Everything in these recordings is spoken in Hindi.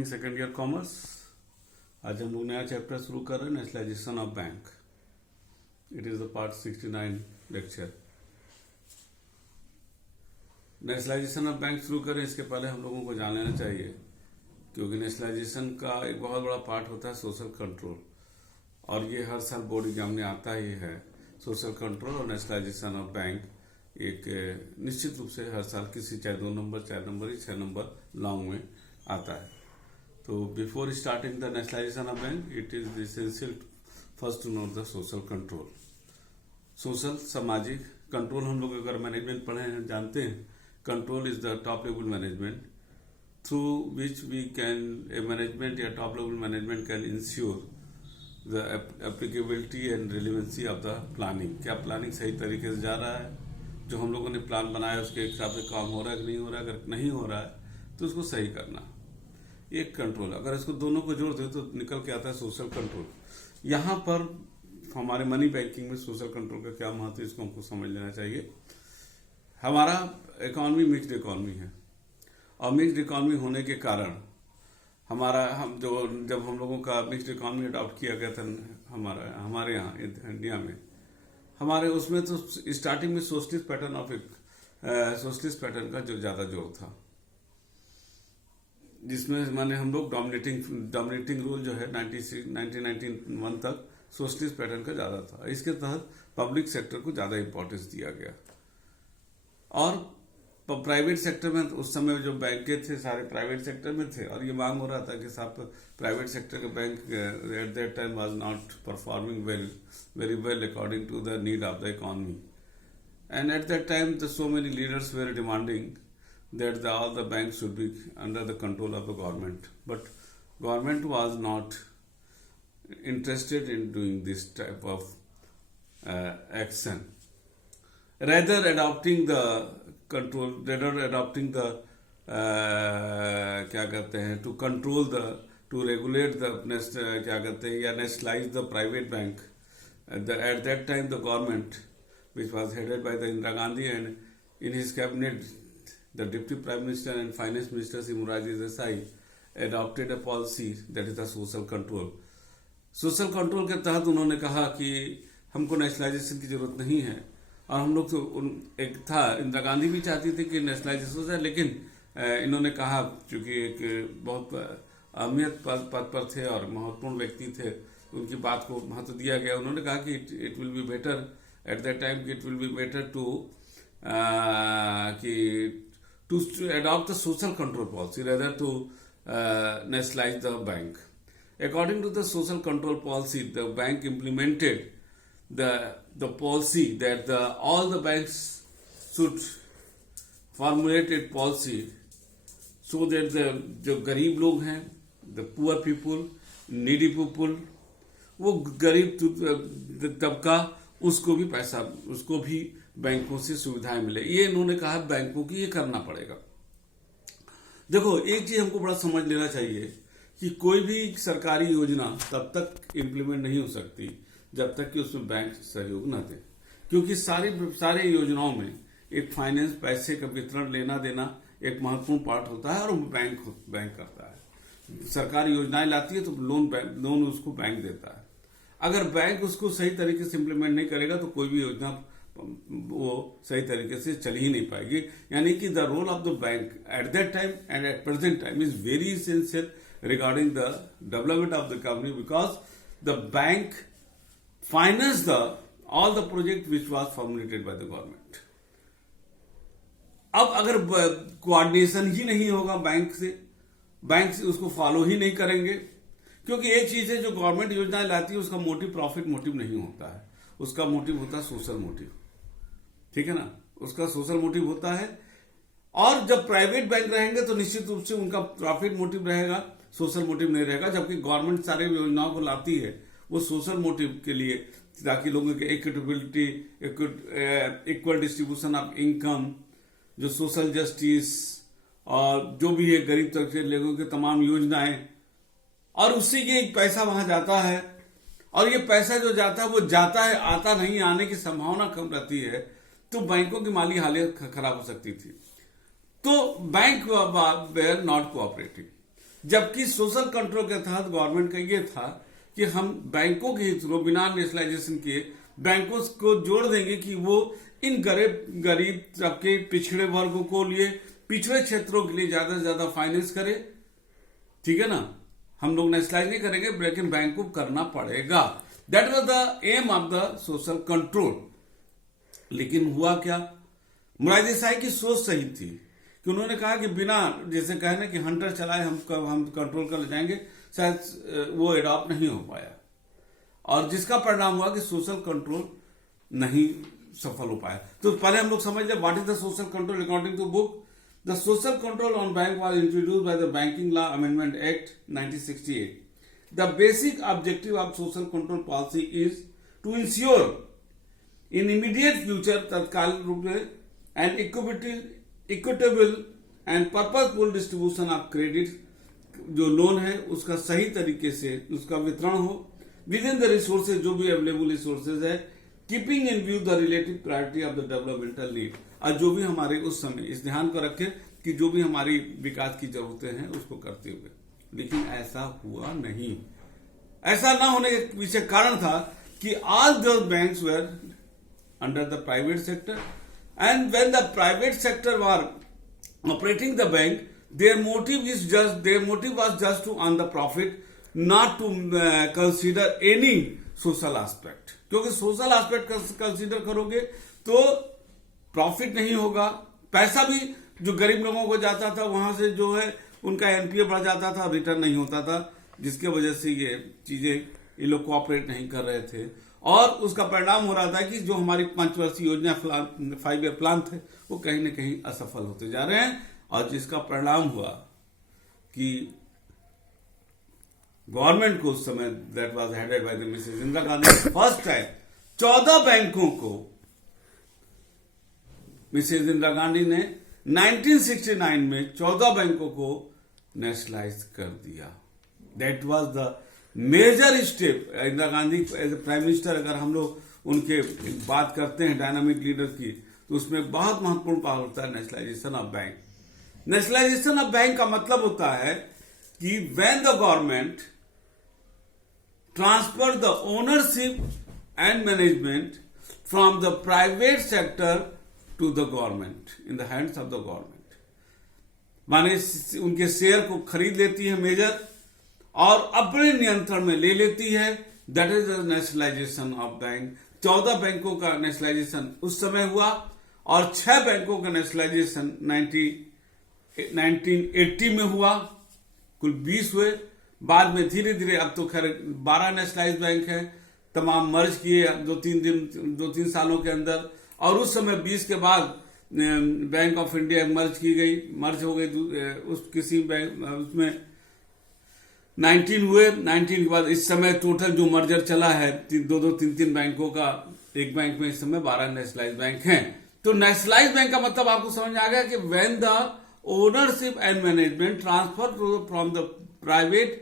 Morning, second year commerce. आज हम लोग नया चैप्टर शुरू कर रहे हैं, nationalisation of bank. It is the part 69 lecture. Nationalisation of bank शुरू करें इसके पहले हम लोगों को जान लेना चाहिए, क्योंकि नेशनलाइजेशन का एक बहुत बड़ा पार्ट होता है सोशल कंट्रोल, और ये हर साल बोर्ड एग्जाम में आता ही है। सोशल कंट्रोल और नेशनलाइजेशन ऑफ बैंक एक निश्चित रूप से हर साल किसी चाहे 2 नंबर 4 नंबर या 6 नंबर लॉन्ग में आता है। तो before starting the nationalisation of bank it is essential first to know the social control. Social सामाजिक कंट्रोल हम लोग अगर मैनेजमेंट पढ़े हैं जानते हैं, control is the top level management through which we can a management या top level management can ensure the applicability and relevancy of the planning. क्या प्लानिंग सही तरीके से जा रहा है, जो हम लोगों ने प्लान बनाया उसके हिसाब से काम हो रहा है कि नहीं हो रहा है। अगर नहीं हो रहा है तो उसको सही करना, एक कंट्रोल। अगर इसको दोनों को जोड़ दे तो निकल के आता है सोशल कंट्रोल। यहाँ पर हमारे मनी बैंकिंग में सोशल कंट्रोल का क्या महत्व है इसको हमको समझ लेना चाहिए। हमारा इकोनॉमी मिक्स्ड इकोनॉमी है, और मिक्स्ड इकोनॉमी होने के कारण जब हम लोगों का मिक्स्ड इकोनॉमी अडॉप्ट किया गया था हमारे यहाँ इंडिया में, हमारे उसमें तो स्टार्टिंग में सोशलिस्ट पैटर्न का जो ज्यादा जोर था, जिसमें माने हम लोग डोमिनेटिंग रूल जो है 1991 तक सोशलिस्ट पैटर्न का ज्यादा था। इसके तहत पब्लिक सेक्टर को ज्यादा इंपॉर्टेंस दिया गया, और प्राइवेट सेक्टर में उस समय जो बैंकें थे सारे प्राइवेट सेक्टर में थे, और ये मांग हो रहा था कि साहब प्राइवेट सेक्टर के bank at that time was not performing very well according to the need of the economy, and at that time so many leaders were demanding that all the banks should be under the control of the government, but government was not interested in doing this type of action. Rather adopting the क्या कहते हैं to regulate the क्या कहते हैं या nationalize the private bank. At that time the government, which was headed by the Indira Gandhi, and in his cabinet the Deputy Prime Minister and Finance Minister Simuraji Desai adopted a policy that is the social control. Social control के तहत उन्होंने कहा कि हमको नेशनलाइजेशन की जरूरत नहीं है, और हम लोग तो एक था इंदिरा गांधी भी चाहती थी कि नेशनलाइजेशन हो जाए, लेकिन इन्होंने कहा चूंकि एक बहुत अहमियत पद पर थे और महत्वपूर्ण व्यक्ति थे, उनकी बात को महत्व दिया गया। उन्होंने कहा कि it will be better at that time, it will be better to adopt the social control policy rather to nationalize the bank. According to the social control policy, the bank implemented the policy that all the banks should formulate a policy so that जो गरीब लोग हैं, the poor people, needy people, वो गरीब तबका उसको भी बैंकों से सुविधाएं मिले। ये इन्होंने कहा बैंकों की ये करना पड़ेगा। देखो, एक चीज हमको बड़ा समझ लेना चाहिए कि कोई भी सरकारी योजना तब तक इम्प्लीमेंट नहीं हो सकती जब तक कि उसमें बैंक सहयोग न दे, क्योंकि सारे योजनाओं में एक फाइनेंस, पैसे का वितरण, लेना देना एक महत्वपूर्ण पार्ट होता है, और बैंक करता है। सरकार योजनाएं लाती है तो लोन उसको बैंक देता है। अगर बैंक उसको सही तरीके से इम्प्लीमेंट नहीं करेगा तो कोई भी योजना वो सही तरीके से चल ही नहीं पाएगी। यानी कि the role of the bank at that time and at present time is very essential regarding the development of the company, because the bank finance all the project which was formulated by the government. अब अगर कोऑर्डिनेशन ही नहीं होगा बैंक से उसको फॉलो ही नहीं करेंगे, क्योंकि एक चीज है जो गवर्नमेंट योजनाएं लाती है उसका मोटिव प्रॉफिट मोटिव नहीं होता है, उसका मोटिव होता है सोशल मोटिव। ठीक है ना, उसका सोशल मोटिव होता है। और जब प्राइवेट बैंक रहेंगे तो निश्चित रूप से उनका प्रॉफिट मोटिव रहेगा, सोशल मोटिव नहीं रहेगा। जबकि गवर्नमेंट सारे योजनाओं को लाती है वो सोशल मोटिव के लिए, ताकि लोगों के इक्विटेबिलिटी, इक्वल डिस्ट्रीब्यूशन ऑफ इनकम, जो सोशल जस्टिस और जो भी है गरीब तबके के लोगों की तमाम योजनाएं, और उससे ये पैसा वहां जाता है, और ये पैसा जो जाता है वो जाता है, आता नहीं, आने की संभावना कम रहती है, तो बैंकों की माली हालत खराब हो सकती थी। तो बैंक वेयर नॉट कोऑपरेटिंग। जबकि सोशल कंट्रोल के तहत गवर्नमेंट का ये था कि हम बैंकों के थ्रू बिना नेशनलाइजेशन के बैंकों को जोड़ देंगे कि वो इन गरीब तबके पिछड़े वर्गों को लिए पिछड़े क्षेत्रों के लिए ज्यादा से ज्यादा फाइनेंस करे। ठीक है ना, हम लोग नेशनलाइज नहीं करेंगे लेकिन बैंक को करना पड़ेगा। That was the aim of the social control. लेकिन हुआ क्या, मोरारजी देसाई की सोच सही थी कि उन्होंने कहा कि बिना, जैसे कहे ना कि हंटर चलाए हम कंट्रोल कर ले जाएंगे, शायद वो एडॉप्ट नहीं हो पाया और जिसका परिणाम हुआ कि सोशल कंट्रोल नहीं सफल हो पाया। तो पहले हम लोग समझ ले what is the social control according to book. The social control on bank was introduced by the banking law amendment act 1968। The basic objective of social control policy is to ensure in immediate future तत्काल रूप में and equitable and purposeful distribution of credit, जो लोन है उसका सही तरीके से उसका वितरण हो विद इन द रिसोर्सेज, जो भी अवेलेबल रिसोर्सेज है, keeping in view the relative priority of the developmental need, और जो भी हमारे उस समय इस ध्यान को रखें कि जो भी हमारी विकास की जरूरतें हैं उसको करते हुए। लेकिन ऐसा हुआ नहीं। ऐसा ना होने के पीछे कारण था कि all the banks were under the private sector and when the private sector were operating the bank, their motive was just to earn the profit, not to consider any social aspect। क्योंकि सोशल एस्पेक्ट कंसीडर करोगे तो प्रॉफिट नहीं होगा, पैसा भी जो गरीब लोगों को जाता था वहां से जो है उनका एनपीए बढ़ जाता था, रिटर्न नहीं होता था, जिसके वजह से ये चीजें ये लोग कोऑपरेट नहीं कर रहे थे और उसका परिणाम हो रहा था कि जो हमारी 5 वर्षीय योजना 5 ईयर प्लान थे वो कहीं ना कहीं असफल होते जा रहे हैं और जिसका परिणाम हुआ कि गवर्नमेंट को उस समय that was headed by the Mrs Indira Gandhi first time 14 बैंकों को मिसेस इंदिरा गांधी ने 1969 में 14 बैंकों को नेशनलाइज कर दिया। That was the major step. Indira Gandhi as a prime minister, अगर हम लोग उनके बात करते हैं डायनामिक लीडर की, तो उसमें बहुत महत्वपूर्ण पार्ट होता है nationalisation of bank. Nationalisation of bank का मतलब होता है कि when the government transfer the ownership and management from the private sector to the government in the hands of the government, माने उनके शेयर को खरीद लेती है मेजर और अपने नियंत्रण में ले लेती है। That is the nationalisation of bank. 14 बैंकों का नेशनलाइजेशन उस समय हुआ और 6 बैंकों का नेशनलाइजेशन 1980 में हुआ। कुल 20 हुए। बाद में धीरे धीरे अब तो खैर 12 नेशनलाइज बैंक हैं, तमाम मर्ज किए 2-3 सालों के अंदर, और उस समय 20 के बाद बैंक ऑफ इंडिया मर्ज हो गई उस किसी बैंक उसमें 19 हुए। 19 के बाद इस समय टोटल जो मर्जर चला है 2-3 बैंकों का एक बैंक में इस समय 12 नेशनलाइज बैंक हैं। तो नेशनलाइज बैंक का मतलब आपको समझ में आ गया कि when the ownership and management transfer from the private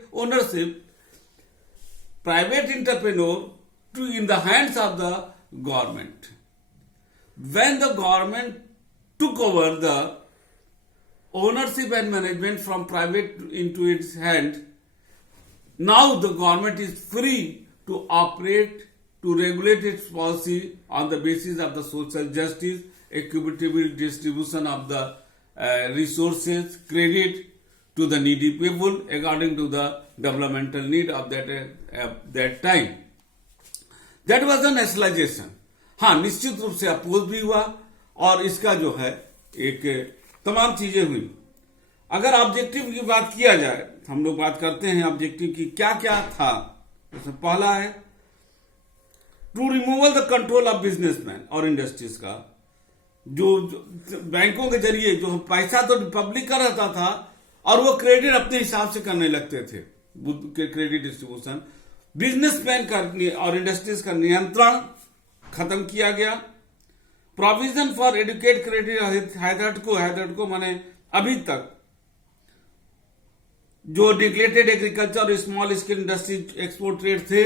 entrepreneur to in the hands of the government. When the government took over the ownership and management from private into its hand, now the government is free to operate, to regulate its policy on the basis of the social justice, equitable distribution of the resources, credit to the needy people according to the developmental need of that time. That was the nationalization. हाँ, निश्चित रूप से अपोज भी हुआ और इसका जो है एक तमाम चीजें हुई। अगर ऑब्जेक्टिव की बात किया जाए, हम लोग बात करते हैं ऑब्जेक्टिव की, क्या क्या था। उसमें पहला है to removal the control of businessman और इंडस्ट्रीज का। जो बैंकों के जरिए जो पैसा तो पब्लिक का रहता था और वो क्रेडिट अपने हिसाब से करने लगते थे, क्रेडिट डिस्ट्रीब्यूशन, बिजनेसमैन का और इंडस्ट्रीज का नियंत्रण खत्म किया गया। प्रोविजन फॉर एडुकेट क्रेडिट हैदर्डको माने अभी तक जो निग्लेक्टेड एग्रीकल्चर और small scale industry export trade थे,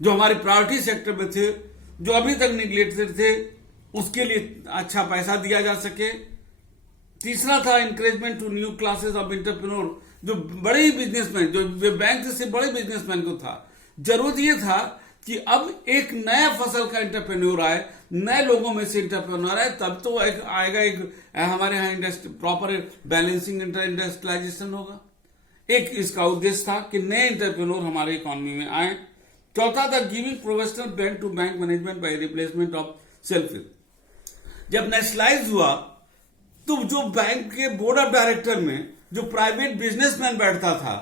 जो हमारे प्रायोरिटी सेक्टर में थे, जो अभी तक निग्लेक्टेड थे, उसके लिए अच्छा पैसा दिया जा सके। तीसरा था encouragement to new classes of entrepreneur, जो बड़े ही बिजनेसमैन, जो बैंक से बड़े बिजनेसमैन को था, जरूरत ये था कि अब एक नया फसल का इंटरप्रेन्योर आए, नए लोगों में से इंटरप्रेन्योर आए, तब तो आएगा एक हमारे यहाँ प्रॉपर बैलेंसिंग इंडस्ट्रियलाइजेशन होगा। एक इसका उद्देश्य था कि नए इंटरप्रेन्योर हमारे इकोनॉमी में आए। चौथा था giving professional bank to bank management by replacement of self. जब नेशनलाइज हुआ तो जो बैंक के बोर्ड ऑफ डायरेक्टर में जो प्राइवेट बिजनेसमैन बैठता था,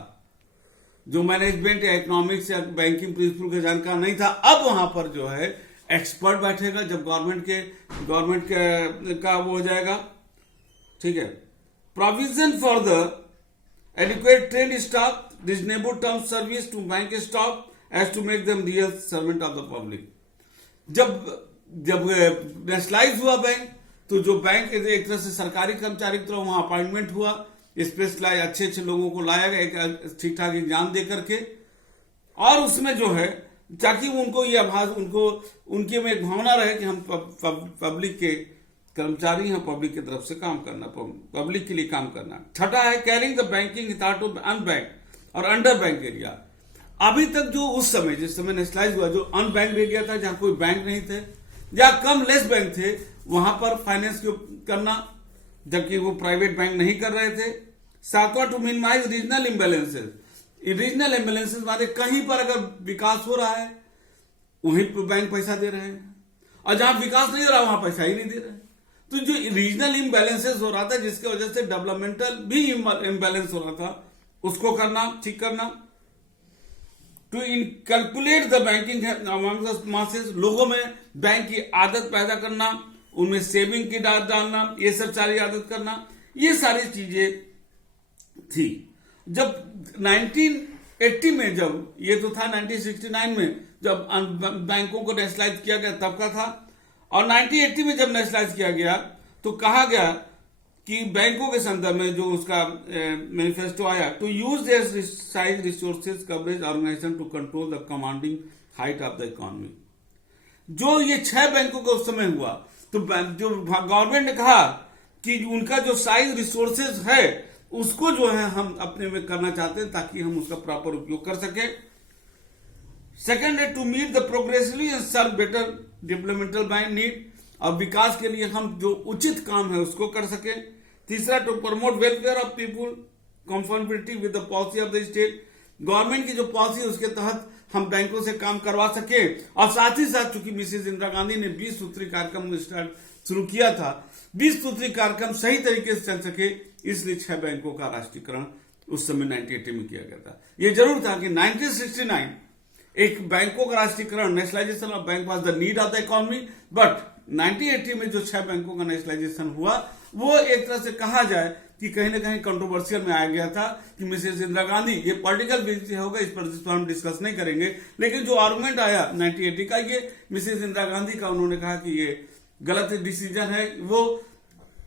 जो मैनेजमेंट या इकोनॉमिक्स या बैंकिंग प्रिंसिपल का जानकार नहीं था, अब वहां पर जो है एक्सपर्ट बैठेगा जब गवर्नमेंट का वो हो जाएगा। ठीक है। Provision for the adequate trained staff, reasonable term service to bank staff as to make them real servant of the public. जब नेशनलाइज हुआ बैंक, तो जो बैंक एक तरह से सरकारी कर्मचारी की तरह वहां अपॉइंटमेंट हुआ, स्पेशलाइज अच्छे लोगों को लाया गया एक ठीक ठाक एग्जाम दे करके, और उसमें जो है ताकि उनको ये आभास, उनके में एक भावना रहे कि हम पब्लिक के कर्मचारी हैं, पब्लिक की तरफ से काम करना, पब्लिक के लिए काम करना। छठा है carrying the banking authority to unbank और अंडर बैंक एरिया। अभी तक जो उस समय जिस समय नेशनलाइज हुआ, जो अनबैंक एरिया था, जहां कोई बैंक नहीं थे या कम लेस बैंक थे, वहां पर फाइनेंस करना, जबकि वो प्राइवेट बैंक नहीं कर रहे थे। सातवां to minimise regional imbalances. Regional imbalances माने कहीं पर अगर विकास हो रहा है वहीं पर बैंक पैसा दे रहे हैं, और जहां विकास नहीं हो रहा वहां पैसा ही नहीं दे रहे। तो जो रीजनल इम्बैलेंसेस हो रहा था, जिसकी वजह से डेवलपमेंटल भी इम्बैलेंस हो रहा था, उसको करना, ठीक करना। To calculate the banking among the masses. लोगों में बैंक की आदत पैदा करना, उनमें सेविंग की डालना, ये सब सारी आदत करना, ये सारी चीजें थी। जब 1980 में, जब ये तो था 1969 में जब बैंकों को नेशनलाइज किया गया तब का था, और 1980 में जब नेशनलाइज किया गया तो कहा गया कि बैंकों के संदर्भ में जो उसका मैनिफेस्टो आया, to use their size resources coverage organisation to control the commanding height of the economy. जो ये 6 बैंकों का उस समय हुआ, तो जो गवर्नमेंट ने कहा कि उनका जो साइज रिसोर्सेज है उसको जो है हम अपने में करना चाहते हैं ताकि हम उसका प्रॉपर उपयोग कर सकें। सेकेंड है to meet the progressively and serve better developmental bank need, और विकास के लिए हम जो उचित काम है उसको कर सकें। तीसरा to promote welfare of people conformability with the policy of the state. Government की जो पॉलिसी है उसके तहत हम बैंकों से काम करवा सके, और साथ ही साथ चूंकि मिसेज इंदिरा गांधी ने 20 सूत्री कार्यक्रम शुरू किया था, 20 सूत्री कार्यक्रम सही तरीके से चल सके, इसलिए 6 बैंकों का राष्ट्रीयकरण उस समय 1980 में किया गया था। यह जरूर था कि 1969 एक बैंकों का राष्ट्रीयकरण, nationalisation of bank was the need of the economy, but 1980 में जो 6 बैंकों का नेशनलाइजेशन हुआ वो एक तरह से कहा जाए कि कहीं ना कहीं कंट्रोवर्शियल में आ गया था कि मिसेज इंदिरा गांधी, ये पॉलिटिकल विषय होगा, इस पर हम डिस्कस नहीं करेंगे, लेकिन जो आर्गुमेंट आया 1980 का, ये मिसेज इंदिरा गांधी का, उन्होंने कहा कि ये गलत डिसीजन है, वो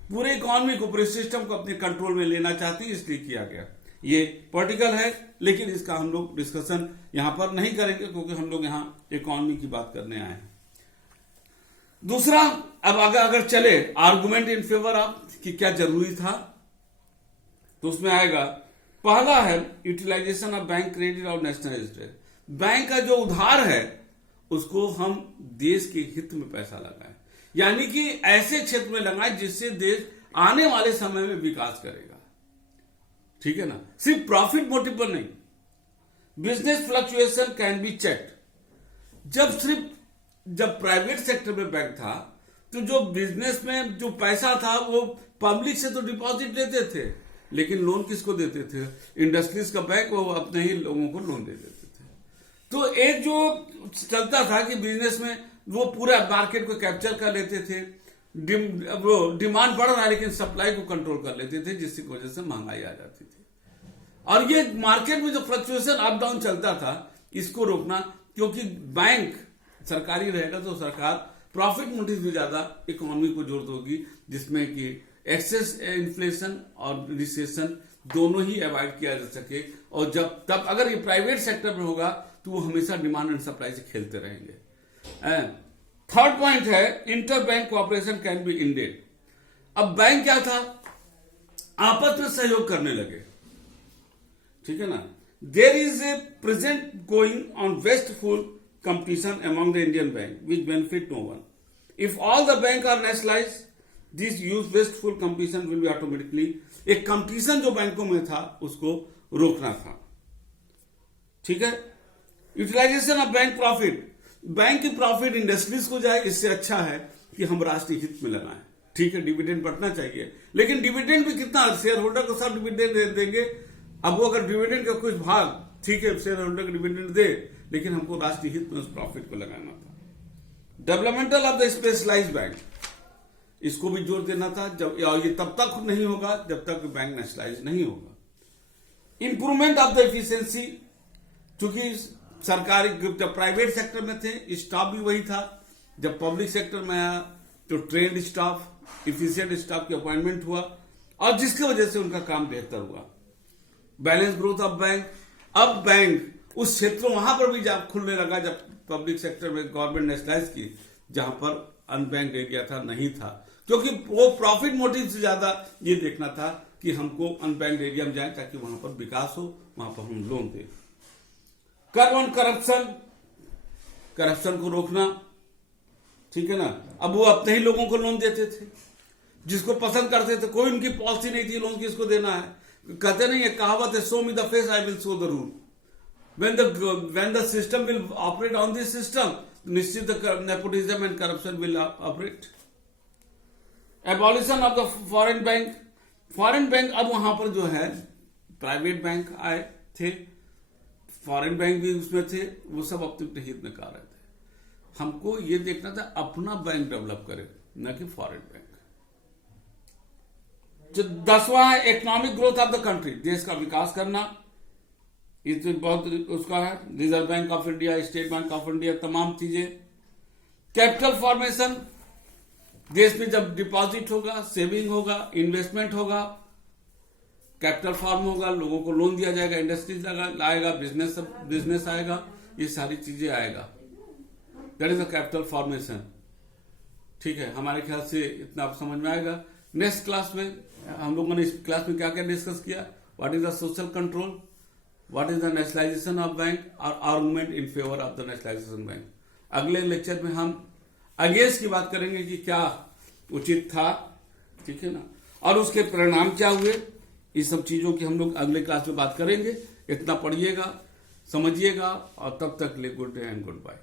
पूरे इकोनॉमी को, पूरे सिस्टम को अपने कंट्रोल में लेना चाहती, इसलिए किया गया। ये पॉलिटिकल है, लेकिन इसका हम लोग डिस्कशन यहां पर नहीं करेंगे क्योंकि हम लोग यहां इकोनॉमी की बात करने आए हैं। दूसरा, अब अगर चले आर्गुमेंट इन फेवर ऑफ कि क्या जरूरी था, तो उसमें आएगा, पहला है यूटिलाइजेशन ऑफ बैंक क्रेडिट और नेशनल स्टेट। बैंक का जो उधार है उसको हम देश के हित में पैसा लगाएं, यानी कि ऐसे क्षेत्र में लगाएं जिससे देश आने वाले समय में विकास करेगा। ठीक है ना, सिर्फ प्रॉफिट मोटिव पर नहीं। Business fluctuation can be checked. जब प्राइवेट सेक्टर में बैंक था तो जो बिजनेस में जो पैसा था वो पब्लिक से तो डिपॉजिट लेते थे, लेकिन लोन किसको देते थे? इंडस्ट्रीज का बैंक, वो अपने ही लोगों को लोन दे देते थे। तो एक जो चलता था कि बिजनेस में वो पूरा मार्केट को कैप्चर कर लेते थे, वो डिमांड बढ़ रहा है लेकिन सप्लाई को कंट्रोल कर लेते थे, जिसकी वजह से महंगाई आ जाती थी। और ये मार्केट में जो फ्लक्चुएशन अप डाउन चलता था, इसको रोकना, क्योंकि बैंक सरकारी रहेगा तो सरकार प्रॉफिट मोटिव से ज्यादा इकोनॉमी को जोर दोगी, जिसमें कि एक्सेस इन्फ्लेशन और रिसेशन दोनों ही अवॉइड किया जा सके। और तब अगर ये प्राइवेट सेक्टर में होगा तो वो हमेशा डिमांड एंड सप्लाई से खेलते रहेंगे। थर्ड पॉइंट है inter bank cooperation can be ended. अब बैंक क्या था, आपस में सहयोग करने लगे। ठीक है ना, there is a present going on wasteful competition among the Indian bank which benefit no one. If all the bank are nationalized, this use wasteful competition will be automatically, एक कंपटीशन जो बैंकों में था उसको रोकना था, ठीक है। Utilisation of bank profit, bank की प्रॉफिट इंडस्ट्रीज को जाए, इससे अच्छा है कि हम राष्ट्रीय हित में लगाएं, ठीक है। डिविडेंड बढ़ना चाहिए, लेकिन डिविडेंड भी कितना, शेयर होल्डर को सब डिविडेंड देंगे। अब वो अगर डिविडेंड का कुछ भाग, ठीक है, शेयर होल्डर को डिविडेंड दे, लेकिन हमको राष्ट्रीय हित में उस प्रॉफिट को लगाना था। Developmental of the specialised bank, इसको भी जोर देना था। जब ये तब तक नहीं होगा जब तक बैंक नेशनलाइज नहीं होगा। इंप्रूवमेंट ऑफ द एफिशिएंसी, चूंकि सरकारी जब प्राइवेट सेक्टर में थे स्टाफ भी वही था, जब पब्लिक सेक्टर में आया तो ट्रेंड स्टाफ, इफिशियंट स्टाफ की अपॉइंटमेंट हुआ और जिसकी वजह से उनका काम बेहतर हुआ। बैलेंस ग्रोथ ऑफ बैंक, अब बैंक उस क्षेत्र वहां पर भी जब खुलने लगा जब पब्लिक सेक्टर में गवर्नमेंट नेशनलाइज की, जहां पर अनबैंक्ड एरिया था, नहीं था, क्योंकि वो प्रॉफिट मोटिव से ज्यादा ये देखना था कि हमको अनबैंक्ड एरिया में जाए ताकि वहां पर विकास हो, वहां पर हम लोन दें। कर्व ऑन करप्शन, करप्शन को रोकना, ठीक है ना। अब वो अपने ही लोगों को लोन देते थे, जिसको पसंद करते थे, कोई उनकी पॉलिसी नहीं थी लोन किसको देना है। कहते नहीं है, कहावत है, show me the face I will show the rule. When the system will operate on this system, निश्चित nepotism and corruption will operate. Abolition of the foreign bank, foreign bank, अब वहां पर जो है प्राइवेट बैंक आए थे, फॉरेन बैंक भी उसमें थे, वो सब अपने हित में कर रहे थे। हमको ये देखना था अपना बैंक डेवलप करे, न कि फॉरेन बैंक। जो 10वां है economic growth of the country, देश का विकास करना, ये तो बहुत उसका है। Reserve bank of India, state bank of India, तमाम चीजें। कैपिटल फॉर्मेशन, देश में जब डिपॉजिट होगा, सेविंग होगा, इन्वेस्टमेंट होगा, कैपिटल फॉर्म होगा, लोगों को लोन दिया जाएगा, इंडस्ट्रीज आएगा, बिजनेस आएगा, ये सारी चीजें आएगा। That is the capital formation, ठीक है। हमारे ख्याल से इतना आप समझ में आएगा। नेक्स्ट क्लास में हम लोगों ने इस क्लास में क्या क्या डिस्कस किया, what is the social control, What is the nationalization of bank और argument in favor of the nationalization bank। अगले लेक्चर में हम अगेंस्ट की बात करेंगे कि क्या उचित था, ठीक है ना, और उसके परिणाम क्या हुए। इस सब चीजों की हम लोग अगले क्लास में बात करेंगे। इतना पढ़िएगा, समझिएगा, और तब तक ले good day and good bye.